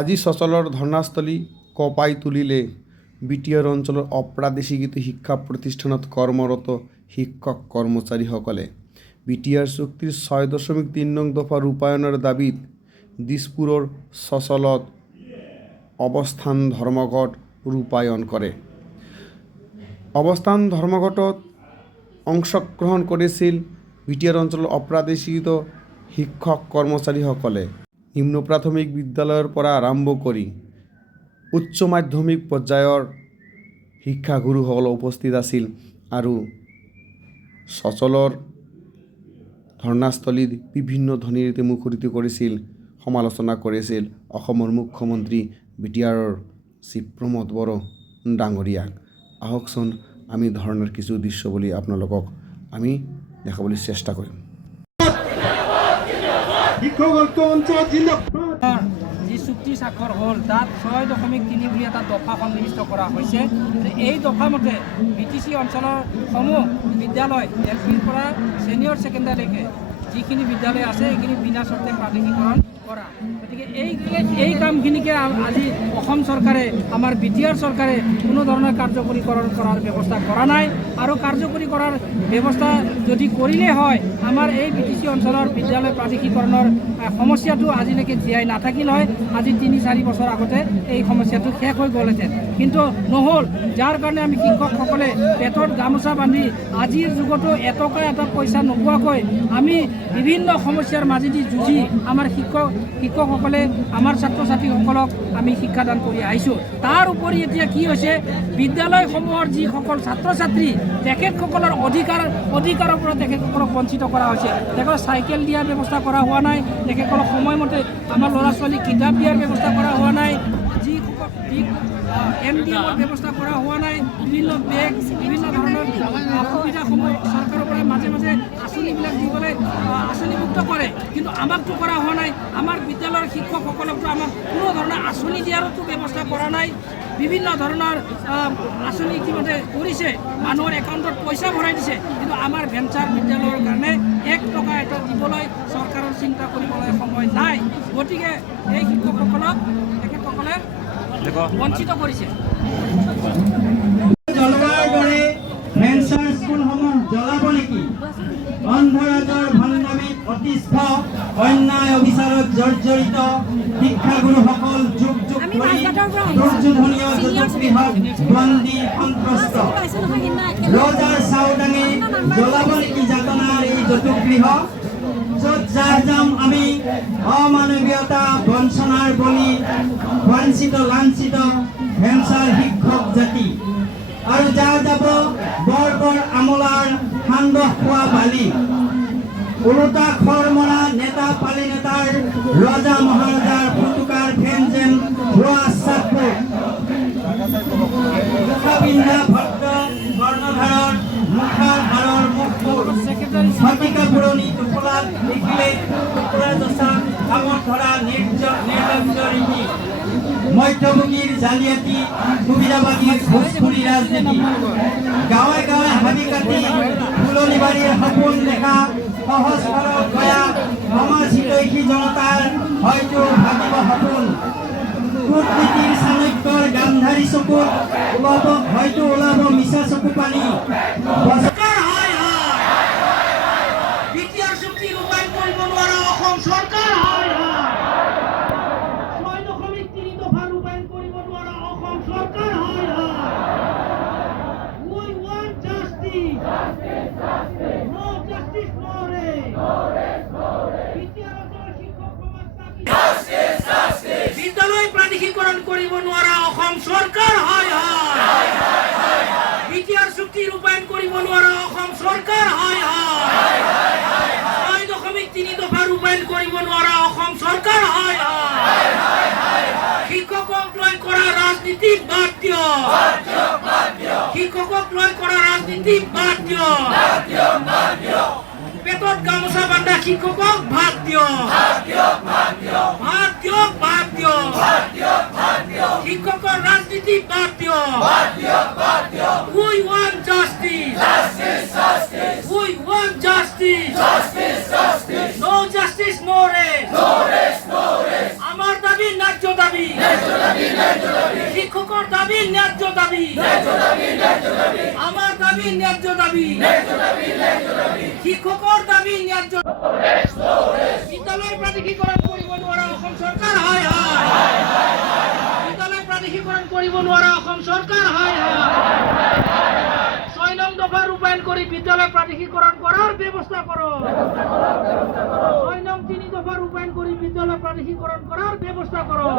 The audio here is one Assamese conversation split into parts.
আজি সচলৰ ধৰ্ণাস্থলী কঁপাই তুলিলে বিটিআৰ অঞ্চলৰ অপ্ৰাদেশিকৃত শিক্ষা প্ৰতিষ্ঠানত কৰ্মৰত শিক্ষক কৰ্মচাৰীসকলে। বিটিআৰ চুক্তিৰ ৬.৩ নং দফা ৰূপায়ণৰ দাবীত দিছপুৰৰ সচলত অৱস্থান ধৰ্মঘট ৰূপায়ণ কৰে। অৱস্থান ধৰ্মঘটত অংশগ্ৰহণ কৰিছিল বিটিআৰ অঞ্চলৰ অপ্ৰাদেশিকৃত শিক্ষক কৰ্মচাৰীসকলে। নিম্ন প্ৰাথমিক বিদ্যালয়ৰ পৰা আৰম্ভ কৰি উচ্চ মাধ্যমিক পৰ্যায়ৰ শিক্ষাগুৰুসকল উপস্থিত আছিল আৰু সচলৰ ধৰ্ণাস্থলীত বিভিন্ন ধ্বনিৰে মুখৰিত কৰিছিল, সমালোচনা কৰিছিল অসমৰ মুখ্যমন্ত্ৰী বিটিআৰৰ শ্ৰী প্ৰমোদ বড়ো ডাঙৰীয়াক। আহকচোন আমি ধৰ্ণাৰ কিছু দৃশ্য বুলি আপোনালোকক আমি দেখাবলৈ চেষ্টা কৰিম। যি চুক্তি স্বাক্ষৰ হ'ল তাত ৬.৩ বুলি এটা দফা সন্নিৱিষ্ট কৰা হৈছে। এই দফা মতে BTC অঞ্চলৰ সমূহ বিদ্যালয় LPৰ পৰা ছিনিয়ৰ ছেকেণ্ডাৰীলৈকে যিখিনি বিদ্যালয় আছে এইখিনি বিনা চৰ্তে প্ৰাদেশিকৰণ কৰা। গতিকে এই কামখিনিকে আজি অসম চৰকাৰে, আমাৰ বিটিআৰ চৰকাৰে কোনো ধৰণৰ কাৰ্যকৰীকৰণ কৰাৰ ব্যৱস্থা কৰা নাই। আৰু কাৰ্যকৰী কৰাৰ ব্যৱস্থা যদি কৰিলে হয়, আমাৰ এই BTC অঞ্চলৰ বিদ্যালয় প্ৰাদেশিকৰণৰ সমস্যাটো আজিলৈকে জীয়াই নাথাকিল হয়। আজি ৩-৪ বছৰ আগতে এই সমস্যাটো শেষ হৈ গ'লহেঁতেন, কিন্তু নহ'ল। যাৰ কাৰণে আমি শিক্ষকসকলে পেটত গামোচা বান্ধি আজিৰ যুগতো এটা পইচা নোপোৱাকৈ আমি বিভিন্ন সমস্যাৰ মাজেদি যুঁজি আমাৰ শিক্ষকসকলে আমাৰ ছাত্ৰ ছাত্ৰীসকলক আমি শিক্ষাদান কৰি আহিছোঁ। তাৰ উপৰি এতিয়া কি হৈছে, বিদ্যালয়সমূহৰ যিসকল ছাত্ৰ ছাত্ৰী তেখেতসকলৰ অধিকাৰৰ পৰা তেখেতসকলক বঞ্চিত কৰা হৈছে। তেখেতক চাইকেল দিয়াৰ ব্যৱস্থা কৰা হোৱা নাই, তেখেতসকলক সময়মতে আমাৰ ল'ৰা ছোৱালীক কিতাপ দিয়াৰ ব্যৱস্থা কৰা হোৱা নাই, MDMৰ ব্যৱস্থা কৰা হোৱা নাই, বিভিন্ন বেগ বিভিন্ন ধৰণৰ সুবিধাসমূহ চৰকাৰৰ পৰা মাজে মাজে আঁচনিবিলাক দিবলৈ আঁচনিভুক্ত কৰে, কিন্তু আমাকতো কৰা হোৱা নাই। আমাৰ বিদ্যালয়ৰ শিক্ষকসকলকতো আমাক কোনো ধৰণৰ আঁচনি দিয়াৰতো ব্যৱস্থা কৰা নাই। বিভিন্ন ধৰণৰ আঁচনি ইতিমধ্যে কৰিছে, মানুহৰ একাউণ্টত পইচা ভৰাই দিছে, কিন্তু আমাৰ ভেঞ্চাৰ বিদ্যালয়ৰ কাৰণে 1 টকা এটা দিবলৈ চৰকাৰৰ চিন্তা কৰিবলৈ সময় নাই। গতিকে এই শিক্ষকসকলক তেখেতসকলে বঞ্চিত কৰিছে। জলবায়ুৰ দৰে ভেঞ্চাৰ স্কুলসমূহ জ্বলাব নেকি? অন্ধৰাজৰ ভণ্ডামীত অতিষ্ঠ অন্যায় অবিচাৰত জৰ্জৰিত শিক্ষাগুৰুসকল যুগ যুগ ধৰি দুৰ্যোধনীয় যুদ্ধগৃহত বন্দী সন্ত্ৰস্ত। ৰজাৰ চাউদাঙে জ্বলাব নেকি যাতনাৰ এই যুদ্ধগৃহ? য'ত যাৰ যাম আমি অমানৱীয়তা বঞ্চনাৰ বলি, বঞ্চিত লাঞ্ছিত ভেঞ্চাৰ শিক্ষক জাতি। আৰু যা যাব বৰ আমলাৰ সান্দহ খোৱা বালি, ওলোটা খৰ মৰা নেতা পালি নেতাৰ ৰজা মহাৰজাৰ ফুটুকাৰ ফেন যেন ভুৱা চাটবোৰ। মুখা পিন্ধা ভদ্ৰ কৰ্ণধাৰৰ মুখাৰ হাৰৰ মুখবোৰ শতিকা পুৰণি টোপোলাত দেখিলে কুকুৰা দচা কামত ধৰা নিৰ্লজ্জ ৰীতি, মধ্যভোগীৰ জালিয়াতি সুবিধাবাদীৰ ভোজপুৰী ৰাজনীতি। গাঁৱে গাঁৱে হাবি কাটি ফুলনি বাৰীৰ সপোন দেখা সহজ সৰল গয়া সমাজ হিতৈষী জনতাৰ হয়তো ভাবিব সপোন। কূটনীতিৰ চাণক্যৰ গান্ধাৰী চকুত হয়তো ওলাব মিছা চকু পানী। বিটিআৰ চুক্তি ৰূপায়ণ কৰিব নোৱাৰা অসম চৰকাৰ হয়। ৬.৩ দফা ৰূপায়ণ কৰিব নোৱাৰা অসম চৰকাৰ হয়। We want justice. No justice, no rest. BTR অঞ্চলৰ শিক্ষক সমাজ বিদ্যালয় প্ৰাদেশিকৰণ কৰিব নোৱাৰা অসম চৰকাৰ হয়। বিটিআৰ চুক্তি ৰূপায়ণ কৰিব নোৱাৰা অসম চৰকাৰ হয়। ৬.৩ দফা ৰূপায়ণ কৰিব নোৱাৰা অসম চৰকাৰ হয়। শিক্ষকক লৈ কৰা ৰাজনীতি বাদ দিয়ক। শিক্ষকক লৈ কৰা ৰাজনীতি বাদ দিয়ক। পেটত গামোচা বান্ধা শিক্ষকক ভাত দিয়ক। শিক্ষকৰ ৰাজনীতি বাদ দিয়ক। We want justice. We want justice. No justice, no rest. Amar dabi, ন্যায্য দাবি। দাবি ন্যায্য দাবি, আমার দাবি ন্যায্য দাবি, শিক্ষকৰ দাবি ন্যায্য। বিদ্যালয় প্ৰাধিকৰণ কৰিব নোৱাৰা অসম চৰকাৰ হায় হায়, বিদ্যালয় প্ৰাধিকৰণ কৰিব নোৱাৰা অসম চৰকাৰ হায় হায়। 6 নং দফা ৰূপায়ণ কৰি বিদ্যালয় প্ৰাধিকৰণ কৰাৰ ব্যৱস্থা কৰক। 6 নং 3 দফা ৰূপায়ণ কৰি বিদ্যালয় প্ৰাধিকৰণ কৰাৰ ব্যৱস্থা কৰক।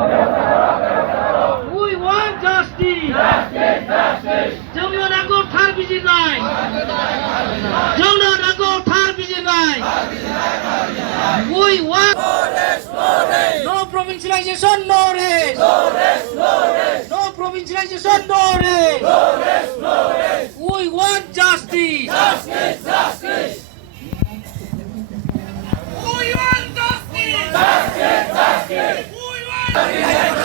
We want justice. Jangan aku thar biji nai. Jangan aku thar biji nai. We want no provincialization, no race. No provincialization, no race. We want justice. We want justice. We want